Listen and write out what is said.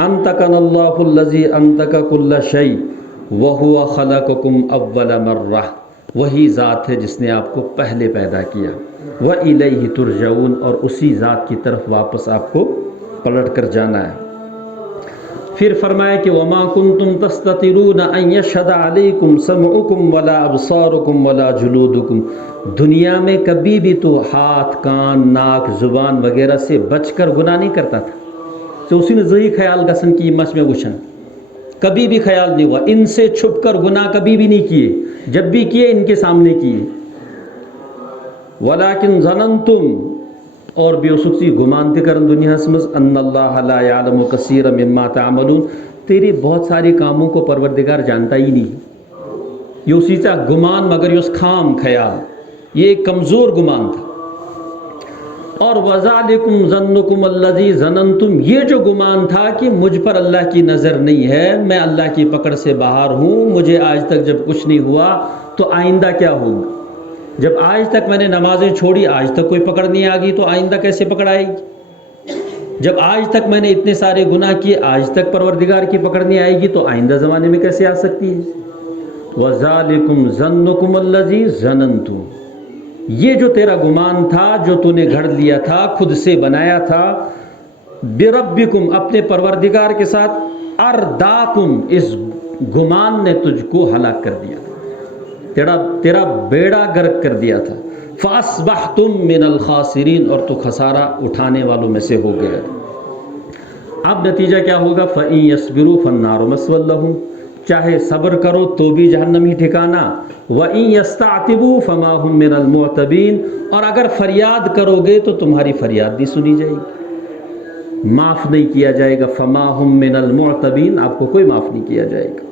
अंतकनल्लाहुल्लज़ी अंतका कुल्ल शै वहुवा खलक़कुम अव्वल मर्रा, वही ज़ात है जिसने आपको पहले पैदा किया। व इलैहि तुरजऊन, और उसी ज़ात की तरफ वापस आपको पलट कर जाना है। फिर फरमाया कि वमा कुंतुम तस्ततिरून अन यशहद अलैकुम समउकुम वला अबसारुकुम वला जुलूदुकुम, दुनिया में कभी भी तो हाथ, कान, नाक, ज़ुबान वगैरह से बचकर गुनाह नहीं करता था। तो उसी ने ज़ही ख्याल गसन की मस में वुशन, कभी भी ख्याल नहीं हुआ, इनसे छुप कर गुनाह कभी भी नहीं किए, जब भी किए इनके सामने किए। वलाकिन ज़ननतुम, और बेवसूखी गुमानते करन दुनिया समझ, अन्नल्लाह ला यअलमु कसीरम मिम्मा तअमलून, तेरे बहुत सारे कामों को परवरदिगार जानता ही नहीं। ये उसी का गुमान मगर ये उस खाम ख्याल, ये एक कमज़ोर गुमान था। और वज़ालिकुम ज़न्नुकुम अल्लज़ी ज़ननतुम, ये जो गुमान था कि मुझ पर अल्लाह की नज़र नहीं है, मैं अल्लाह की पकड़ से बाहर हूँ, मुझे आज तक जब कुछ नहीं हुआ तो आइंदा क्या होगा। जब आज तक मैंने नमाज़ें छोड़ी, आज तक कोई पकड़ नहीं आ गई, तो आइंदा कैसे पकड़ आएगी। जब आज तक मैंने इतने सारे गुनाह किए, आज तक परवरदिगार की पकड़ नहीं आएगी, तो आइंदा ज़माने में कैसे आ सकती है। वज़ालिकुम ज़न्नुकुम अल्लज़ी ज़ननतुम, ये जो तेरा गुमान था, जो तूने घड़ लिया था, खुद से बनाया था, बिरब्बिकुम, अपने परवरदिगार के साथ, अर्दाकुम, इस गुमान ने तुझको हलाक कर दिया, तेरा बेड़ा गर्क कर दिया था। फासबहतुम मिनल खासिरीन, और तू खसारा उठाने वालों में से हो गया। अब नतीजा क्या होगा, फ़इन यस्बिरू फन्नारु मस्वल लहुम, चाहे सब्र करो तो भी जहन्नम ही ठिकाना, व इन यस्तातिबू फमा हुम मिनल मुअतबीन, और अगर फरियाद करोगे तो तुम्हारी फरियाद भी सुनी जाएगी, माफ़ नहीं किया जाएगा। फमा हुम मिनल मुअतबीन, आपको कोई माफ़ नहीं किया जाएगा।